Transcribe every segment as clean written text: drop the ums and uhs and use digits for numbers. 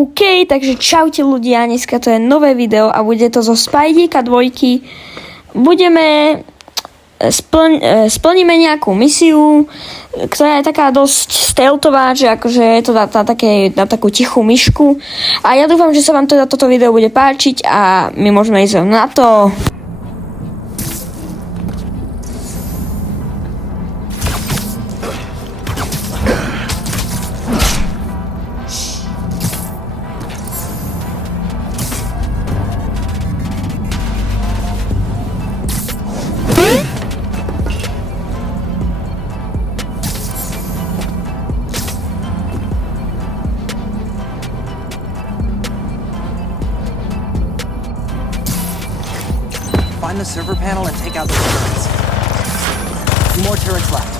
OK, takže čaute ľudia, dneska to je nové video a bude to zo Spideyka 2. Budeme splníme nejakú misiu, ktorá je taká dosť stealthová, že akože je to na takú tichú myšku. A ja dúfam, že sa vám teda toto video bude páčiť a my môžeme ísť na to. Find the server panel and take out the turrets. 2 more turrets left.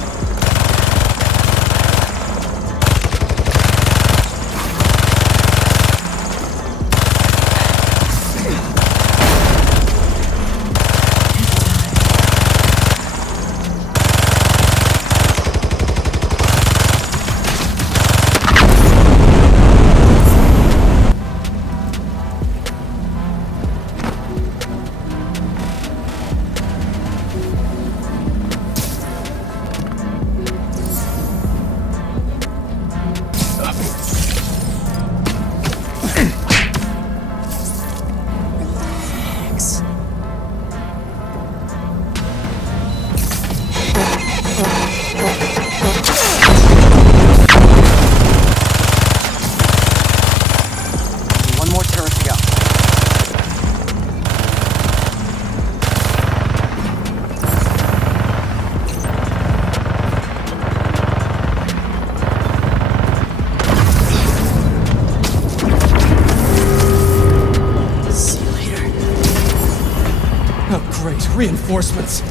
Oh, great. Reinforcements.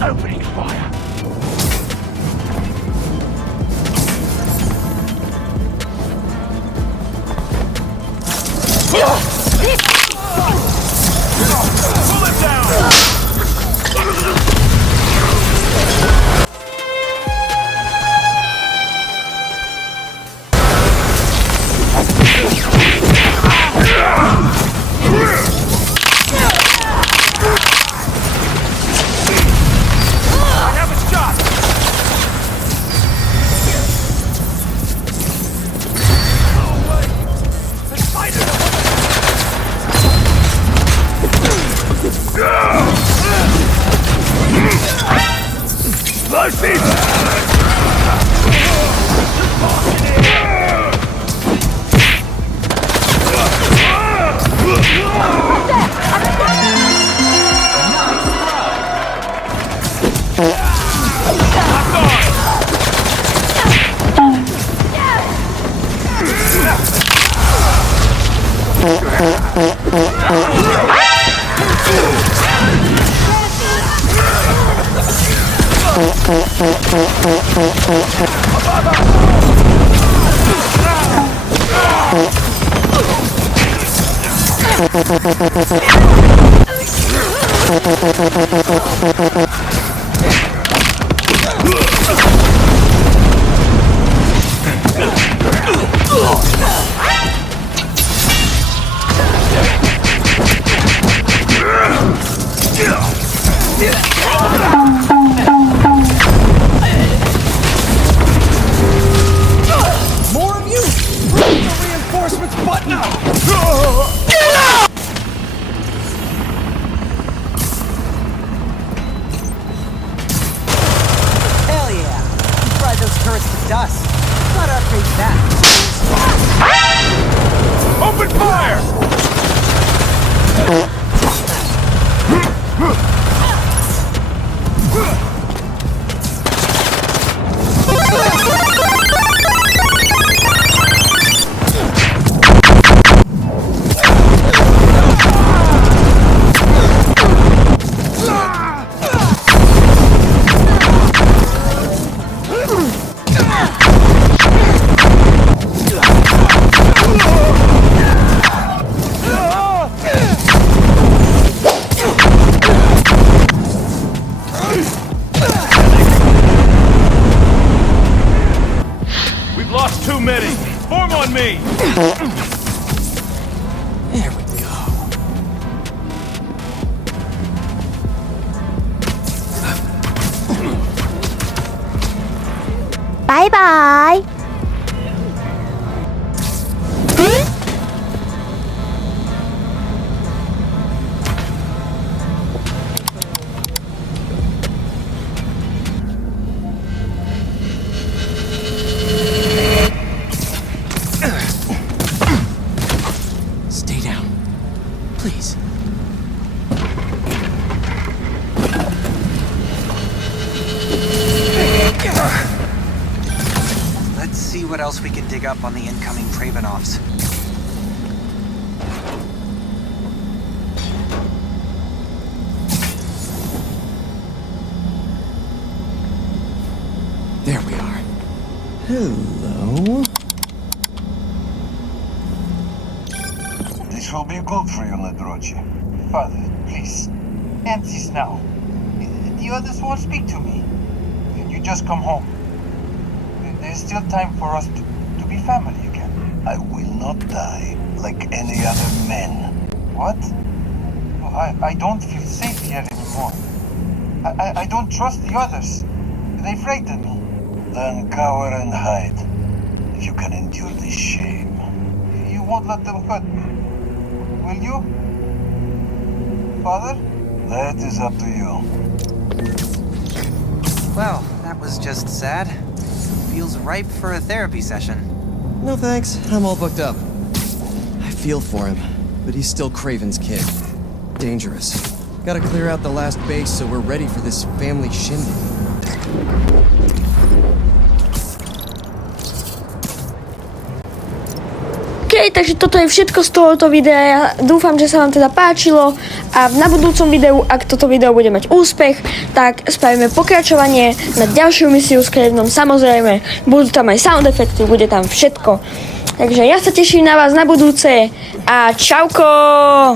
Opening fire. Pull it down! More of you! Bring the reinforcements button up! Hell yeah! You fried those turrets to dust. Gotta upgrade that. Open fire! Please. Let's see what else we can dig up on the incoming Kravenovs. There we are. Hello. This will be good for you, Ladrochi. Father, please. End this now. The others won't speak to me. You just come home. There's still time for us to be family again. I will not die like any other men. What? I don't feel safe here anymore. I don't trust the others. They frighten me. Then cower and hide. If you can endure this shame. You won't let them hurt me. Will you? Father? That is up to you. Well, that was just sad. Feels ripe for a therapy session. No thanks, I'm all booked up. I feel for him, but he's still Kraven's kid. Dangerous. Gotta clear out the last base so we're ready for this family shindig. OK, takže toto je všetko z tohoto videa. Ja dúfam, že sa vám teda páčilo a na budúcom videu, ak toto video bude mať úspech, tak spravíme pokračovanie na ďalšiu misiu s Kravenom. Samozrejme, budú tam aj sound efekty, bude tam všetko. Takže ja sa teším na vás na budúce a čauko!